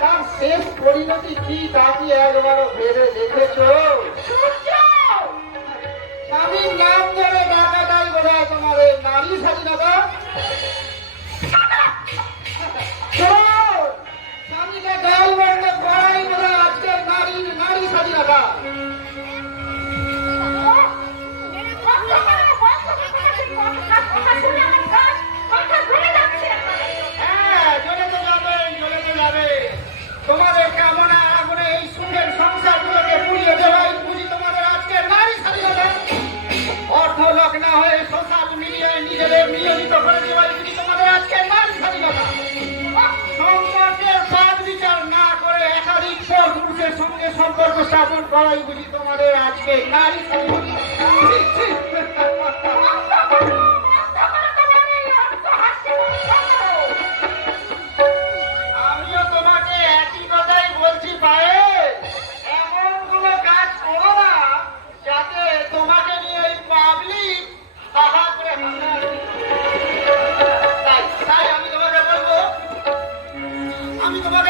তার শেষ পরিণতি কি তা কি একবার ভেবে দেখেছ? স্বামীর নাম ধরে ডাকাটাই বোধ হয় তোমাদের নারী স্বাধীনতা। সঙ্গে সম্পর্ক স্থাপন করাই বুঝি তোমাদের আজকে আমিও তোমাকে একই বলছি এমন কোনো কাজ করো না, যাতে তোমাকে নিয়ে পাবলিক আমি তোমার আমি তোমাকে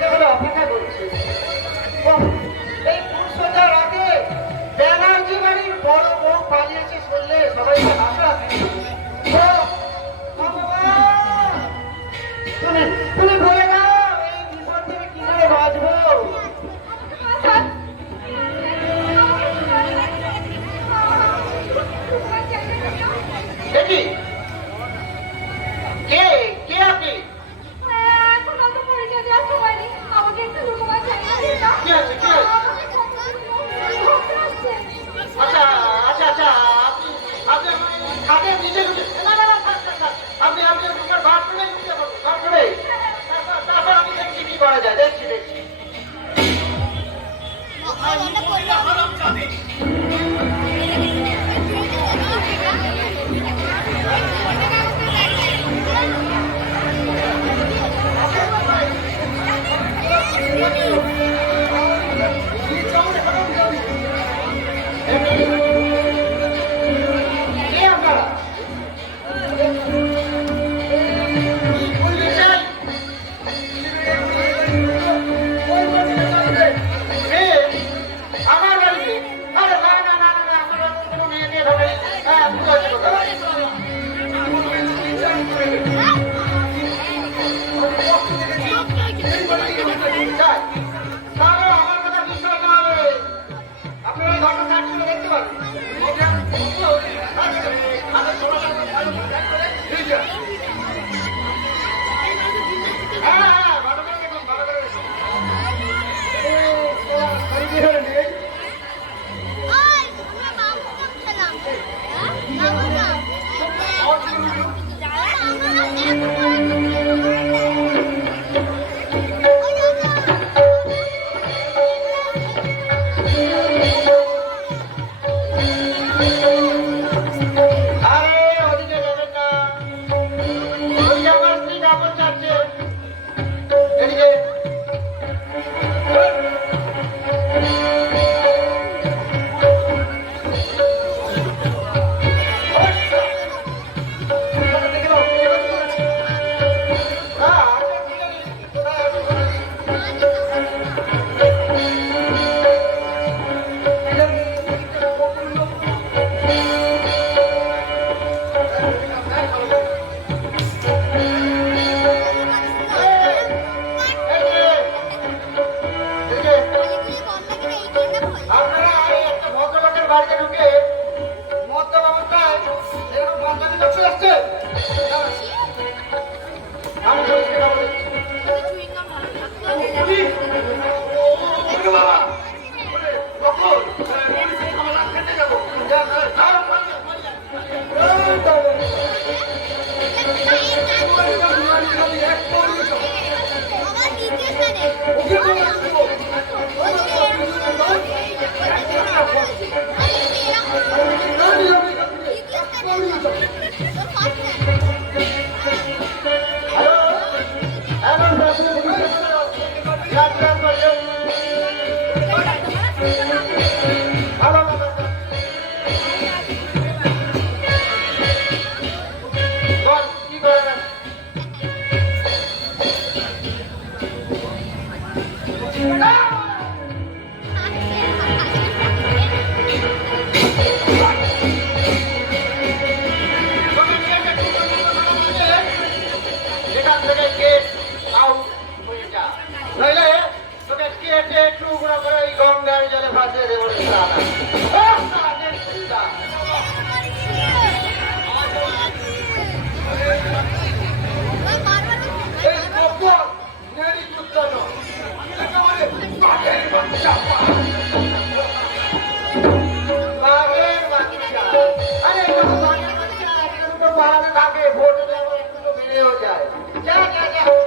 জন্য হলে অপেক্ষা করছে। এই পুরুষটা রাতে ব্যানার্জি বাড়ির বড় বউ পালিয়েছে শুনলে সবাই हो जाए क्या क्या क्या